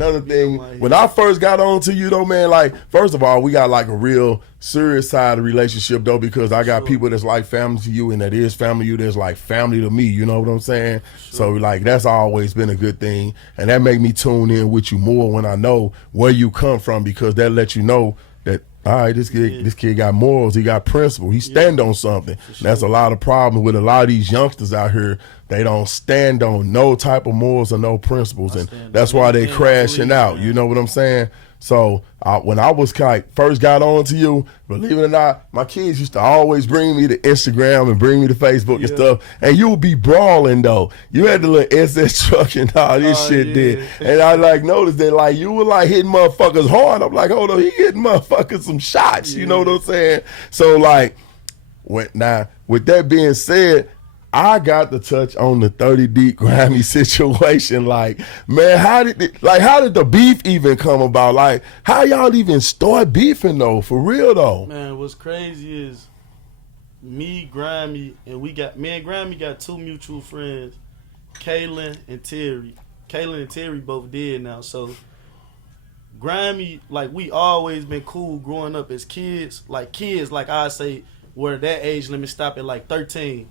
another thing, when I first got on to you though, man, like, first of all, we got like a real serious side of the relationship though, because I got people that's like family to you and that is family to you that's like family to me, you know what I'm saying? So like, that's always been a good thing. And that make me tune in with you more when I know where you come from, because that lets you know that, all right, this kid got morals, he got principle, he stand on something. That's a lot of problems with a lot of these youngsters out here. They don't stand on no type of morals or no principles, and that's why they crashing out. You know what I'm saying? So when I was first got on to you, believe it or not, my kids used to always bring me to Instagram and bring me to Facebook and stuff, and you would be brawling though. You had the little SS truck and all this shit there, and I like noticed that like you were like hitting motherfuckers hard. I'm like, hold on, he getting motherfuckers some shots. You know what I'm saying? So like, with that being said, I got to touch on the 30 Deep Grammy situation. Like, man, how did the beef even come about? Like, how y'all even start beefing though? For real though. Man, what's crazy is me, Grammy, and Grammy got two mutual friends, Kaylin and Terry. Kaylin and Terry both dead now. So Grammy, like, we always been cool growing up as kids. Like I say, where that age limit stop at like 13.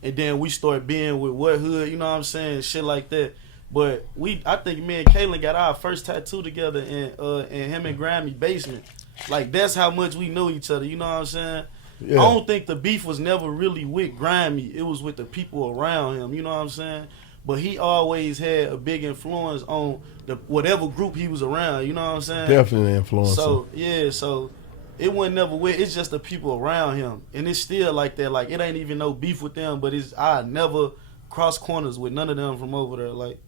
And then we start being with what hood, you know what I'm saying, shit like that. But I think me and Kaylin got our first tattoo together in him and Grammy basement. Like, that's how much we knew each other, you know what I'm saying? Yeah. I don't think the beef was never really with Grammy. It was with the people around him, you know what I'm saying? But he always had a big influence on whatever group he was around, you know what I'm saying? Definitely influence. So it wasn't never with. It's just the people around him, and it's still like that. Like, it ain't even no beef with them, but I never cross corners with none of them from over there. Like,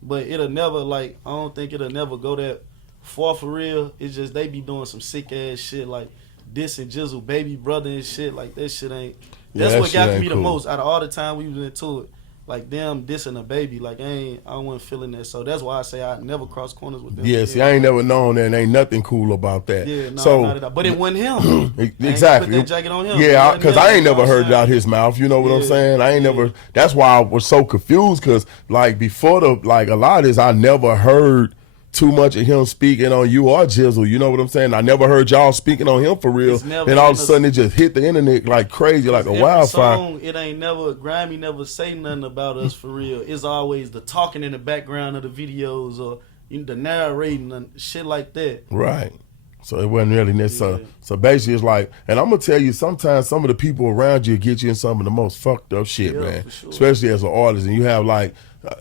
but it'll never, like, I don't think it'll never go that far for real. It's just they be doing some sick ass shit like this and Jizzle baby brother and shit. Like, that shit ain't. That's what got me the most out of all the time we was into it. Like, them dissing a baby, like, I wasn't feeling that. So that's why I say I never cross corners with them. Yeah, see, I ain't never known that, and ain't nothing cool about that. Yeah, no, not at all. But it wasn't him. Exactly. Put that jacket on him. Yeah, because I ain't never heard it out his mouth. You know what I'm saying? I ain't never. That's why I was so confused, because like before a lot of this, I never heard too much of him speaking on you or Jizzle. You know what I'm saying? I never heard y'all speaking on him for real. Then all of a sudden it just hit the internet like crazy, like a wildfire. Song, it ain't never, Grammy never say nothing about us for real. It's always the talking in the background of the videos or the narrating and shit like that. Right. So it wasn't really necessary. So basically it's like, and I'm going to tell you, sometimes some of the people around you get you in some of the most fucked up shit, man. Sure. Especially as an artist. And you have like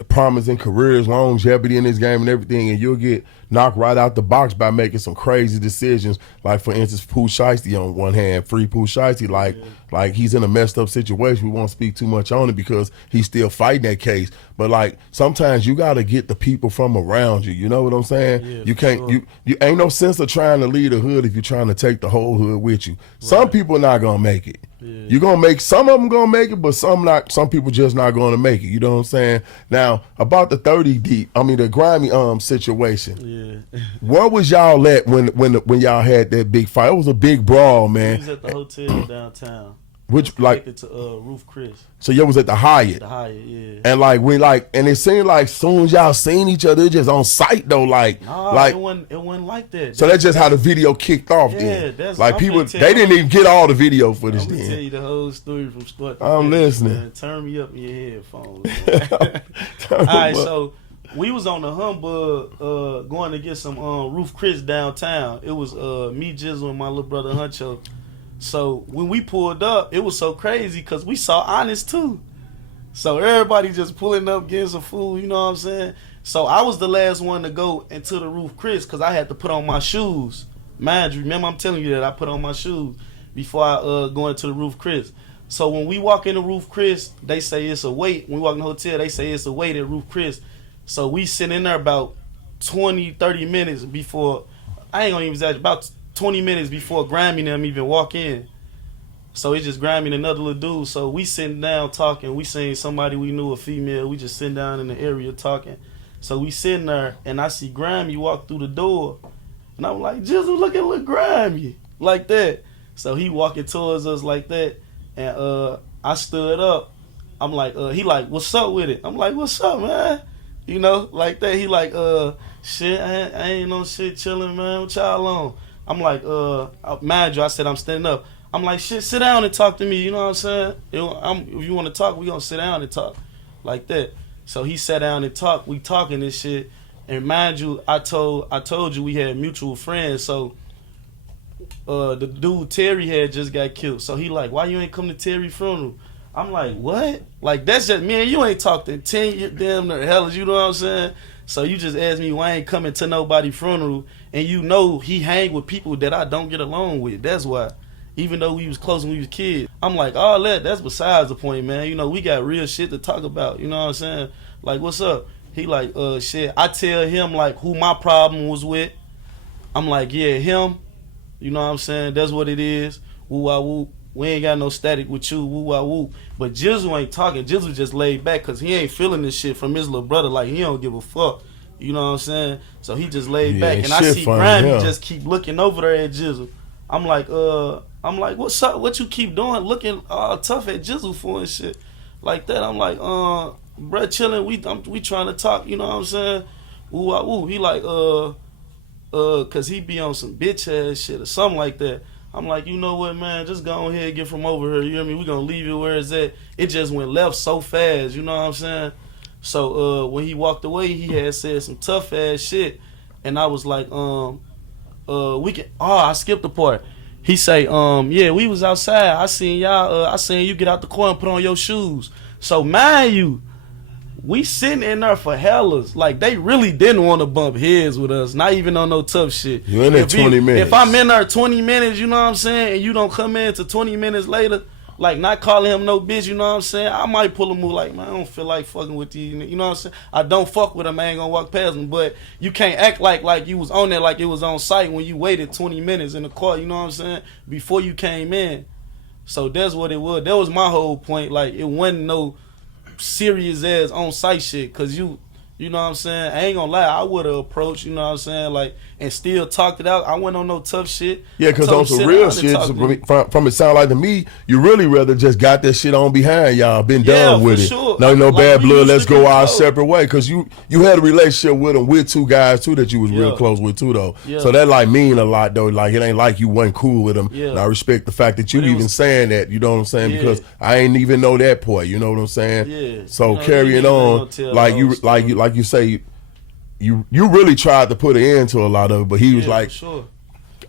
promising careers, longevity in this game and everything, and you'll get knocked right out the box by making some crazy decisions. Like, for instance, Pooh Shiesty on one hand, free Pooh Shiesty, like he's in a messed up situation. We won't speak too much on it because he's still fighting that case. But like, sometimes you got to get the people from around you. You know what I'm saying? Yeah, you can't, you ain't no sense of trying to lead a hood if you're trying to take the whole hood with you. Right. Some people not going to make it. Yeah. You're going to make, some of them going to make it, but some people just not going to make it. You know what I'm saying? Now, about the 30 Deep, the Grammy situation. Yeah. Where was y'all at when y'all had that big fight? It was a big brawl, man. We was at the hotel downtown. Which, like, to Roof Chris. So y'all was at the Hyatt. The Hyatt, yeah. And like and it seemed like soon as y'all seen each other, it just on sight though, like it wasn't like that. So that's just how the video kicked off. Then that's like people they didn't even get all the video footage. I'm then tell you the whole story from start to I'm finish, listening. Man. Turn me up in your headphones. All right, so we was on the humbug going to get some Roof Chris downtown. It was me, Jizzle, and my little brother Huncho. So when we pulled up, it was so crazy because we saw Honest too. So everybody just pulling up, getting some food, you know what I'm saying? So I was the last one to go into the Roof Chris because I had to put on my shoes. Mind you, remember I'm telling you that I put on my shoes before I go into the Roof Chris. So when we walk in the Roof Chris, they say it's a wait. When we walk in the hotel, they say it's a wait at Roof Chris. So we sit in there about 20, 30 minutes before, I ain't gonna even exaggerate, about 20 minutes before Grammy and them even walk in. So it's just Grammy and another little dude. So we sitting down talking. We seen somebody we knew, a female. We just sitting down in the area talking. So we sitting there, and I see Grammy walk through the door. And I'm like, Jizzle, look at little Grammy. Like that. So he walking towards us like that. And I stood up. I'm like, he like, what's up with it? I'm like, what's up, man? You know, like that. He like, Shit, I ain't no shit chilling, man. What y'all on? I'm like, mind you, I said I'm standing up. I'm like, shit, sit down and talk to me. You know what I'm saying? If you want to talk, we gonna sit down and talk like that. So he sat down and talked. We talking this shit. And mind you, I told you we had mutual friends. So the dude Terry had just got killed. So he like, why you ain't come to Terry's funeral? I'm like, what? Like, that's just, man, you ain't talked in 10 years, damn near hell, you know what I'm saying? So you just asked me why I ain't coming to nobody's funeral, and you know he hang with people that I don't get along with. That's why. Even though we was close when we was kids. I'm like, all that's besides the point, man. You know, we got real shit to talk about. You know what I'm saying? Like, what's up? He like, shit. I tell him, like, who my problem was with. I'm like, yeah, him. You know what I'm saying? That's what it is. Woo-wah-woo. We ain't got no static with you, woo-wah-woo. But Jizzle ain't talking. Jizzle just laid back because he ain't feeling this shit from his little brother. Like, he don't give a fuck. You know what I'm saying? So he just laid back. And I see Grimy just keep looking over there at Jizzle. I'm like, what's up? What you keep doing? Looking tough at Jizzle for and shit. Like that. I'm like, bruh, chilling. We trying to talk. You know what I'm saying? Woo-wah-woo. He like, cause he be on some bitch ass shit or something like that. I'm like, you know what, man? Just go ahead and get from over here. You know what I mean? We gonna leave it where it's at. It just went left so fast. You know what I'm saying? So when he walked away, he had said some tough ass shit, and I was like, we can. Oh, I skipped the part. He say, yeah, we was outside. I seen y'all. I seen you get out the car and put on your shoes. So mind you, we sitting in there for hellas. Like, they really didn't want to bump heads with us. Not even on no tough shit. You in there 20 minutes. If I'm in there 20 minutes, you know what I'm saying, and you don't come in to 20 minutes later, like, not calling him no bitch, you know what I'm saying, I might pull a move like, man, I don't feel like fucking with you. You know what I'm saying? I don't fuck with him. I ain't gonna walk past him. But you can't act like you was on there, like it was on site when you waited 20 minutes in the car, you know what I'm saying, before you came in. So that's what it was. That was my whole point. Like, it wasn't no serious ass on site shit, cause you know what I'm saying, I ain't gonna lie, I would have approached, you know what I'm saying, like, and still talked it out. I wasn't on no tough shit. Yeah, cause on some real shit, from it sound like to me, you really rather just got that shit on behind y'all, been done with it. Sure. No bad blood, let's go our separate way. Cause you had a relationship with them, with two guys too that you was real close with too though. So that like mean a lot though. Like, it ain't like you wasn't cool with them. And I respect the fact that you even saying that, you know what I'm saying, because I ain't even know that point, you know what I'm saying? So carrying on, like you say, you really tried to put an end to a lot of it, but he was like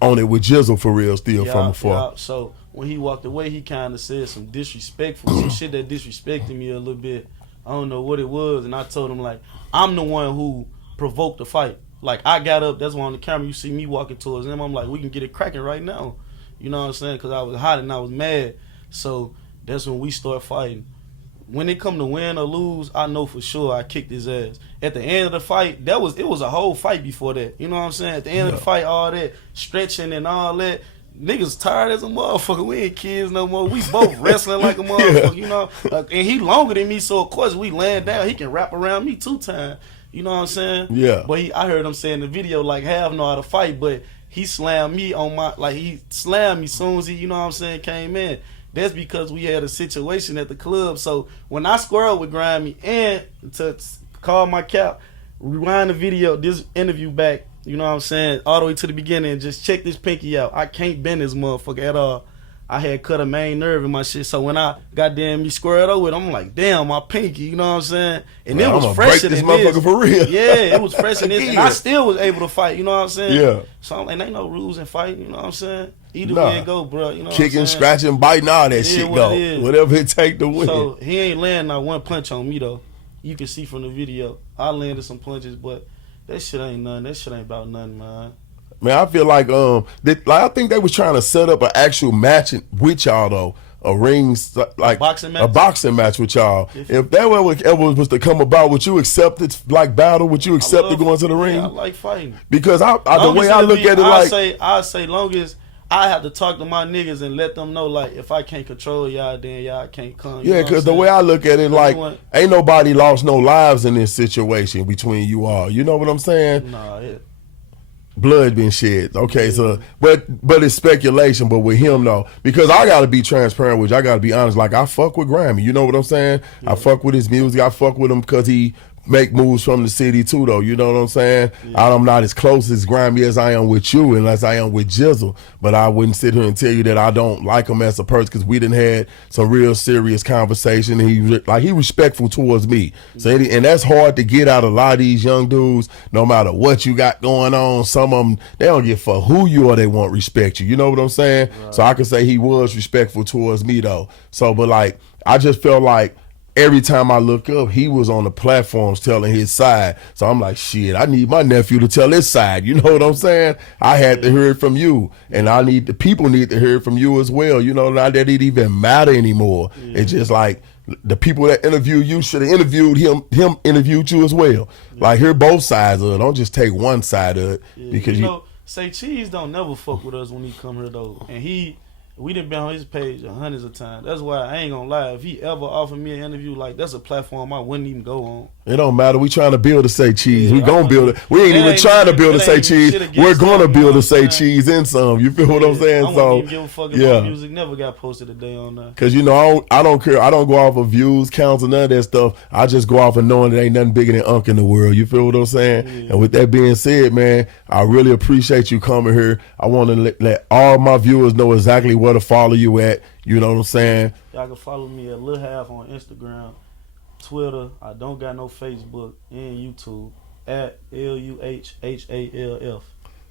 on it with Jizzle for real still from afar. So when he walked away, he kind of said some some shit that disrespected me a little bit. I don't know what it was, and I told him, like, I'm the one who provoked the fight. Like, I got up, that's why on the camera you see me walking towards him. I'm like, we can get it cracking right now. You know what I'm saying? Because I was hot and I was mad. So that's when we start fighting. When it come to win or lose, I know for sure I kicked his ass. At the end of the fight, it was a whole fight before that. You know what I'm saying? At the end of the fight, all that stretching and all that, niggas tired as a motherfucker. We ain't kids no more. We both wrestling like a motherfucker, you know? Like, and he longer than me, so of course we laying down. He can wrap around me 2 times. You know what I'm saying? Yeah. But I heard him say in the video, like, Half know how to fight, but he slammed me he slammed me soon as he, you know what I'm saying, came in. That's because we had a situation at the club. So when I squared with Grimy, and to call my cap, rewind the video, this interview back, you know what I'm saying, all the way to the beginning, and just check this pinky out. I can't bend this motherfucker at all. I had cut a main nerve in my shit. So when I goddamn me squared up with him, I'm like, damn, my pinky, you know what I'm saying? And it was fresher than this. For real. Yeah, it was fresher than this. And I still was able to fight, you know what I'm saying? Yeah. So I'm like, ain't no rules in fighting, you know what I'm saying? Either way it go, bro. You know kicking, scratching, biting, all that shit go. Whatever it take to win. So he ain't landing not one punch on me though. You can see from the video. I landed some punches, but that shit ain't nothing. That shit ain't about nothing, man. Man, I feel like I think they was trying to set up an actual match with y'all though. A rings like a boxing match with y'all. If that ever was to come about, would you accept it like battle? Would you accept it going to the ring? I like fighting. Because the way I look at it, I say long as I have to talk to my niggas and let them know, like, if I can't control y'all, then y'all can't come. Yeah, because the way I look at it, like, ain't nobody lost no lives in this situation between you all. You know what I'm saying? Nah, blood been shed. Okay, so but it's speculation. But with him though, because I gotta be transparent with you, I gotta be honest. Like, I fuck with Grimy. You know what I'm saying? I fuck with his music. I fuck with him because he make moves from the city too, though. You know what I'm saying? Yeah. I'm not as close as grimy as I am with you, unless I am with Jizzle. But I wouldn't sit here and tell you that I don't like him as a person, because we done had some real serious conversation. He respectful towards me. So and that's hard to get out of a lot of these young dudes. No matter what you got going on, some of them, they don't give a fuck who you are. They won't respect you. You know what I'm saying? Right. So I can say he was respectful towards me, though. So, but like, I just felt like every time I look up, he was on the platforms telling his side. So I'm like, shit, I need my nephew to tell his side. You know what I'm saying? I had to hear it from you, and the people need to hear it from you as well. You know, not that it even matter anymore. Yeah. It's just like the people that interview you should have interviewed him. Him interviewed you as well. Yeah. Like, hear both sides of it. Don't just take one side of it. Yeah. Because you know, Say Cheese don't never fuck with us when he come here though, and we done been on his page hundreds of times. That's why I ain't gonna lie. If he ever offered me an interview, like, that's a platform I wouldn't even go on. It don't matter. We trying to build a Say Cheese. We gonna build it. We ain't even trying to build a Say Cheese. We're gonna build a Say Cheese in some. You feel what I'm saying? I wouldn't even give a fuck if my music never got posted a day on that. Cause you know, I don't care. I don't go off of views, counts, or none of that stuff. I just go off of knowing that ain't nothing bigger than Unc in the world. You feel what I'm saying? Yeah. And with that being said, man, I really appreciate you coming here. I want to let all my viewers know exactly where to follow you at. You know what I'm saying? Y'all can follow me at Luh Half on Instagram, Twitter. I don't got no Facebook, and YouTube at LUHHALF.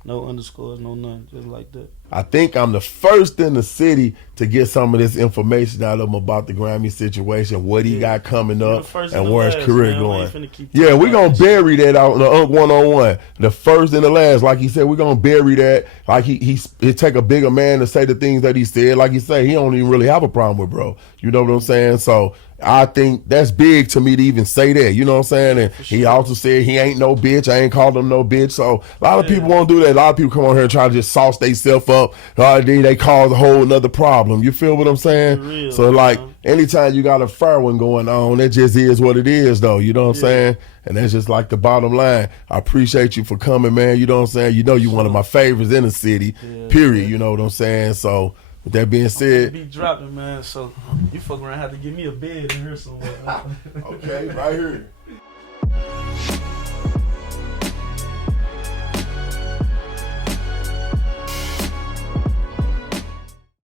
No underscores, no nothing, just like that. I think I'm the first in the city to get some of this information out of him about the Grammy situation, what he got coming up, and where his career going. Yeah, we're going to bury that out in the Unc one-on-one. The first and the last, like he said, we're going to bury that. Like, it take a bigger man to say the things that he said. Like he said, he don't even really have a problem with bro. You know what I'm saying? So I think that's big to me to even say that. You know what I'm saying? And he also said he ain't no bitch. I ain't called him no bitch. So a lot of people won't do that. A lot of people come on here and try to just sauce themselves up. They cause a whole nother problem. You feel what I'm saying? Real, so like, anytime you got a fair one going on, it just is what it is, though. You know what I'm saying? And that's just like the bottom line. I appreciate you for coming, man. You know what I'm saying? You know you one of my favorites in the city, period. You know what I'm saying? So with that being said, be dropping, man. So you fuck around, have to give me a bed in here somewhere. Okay, right here.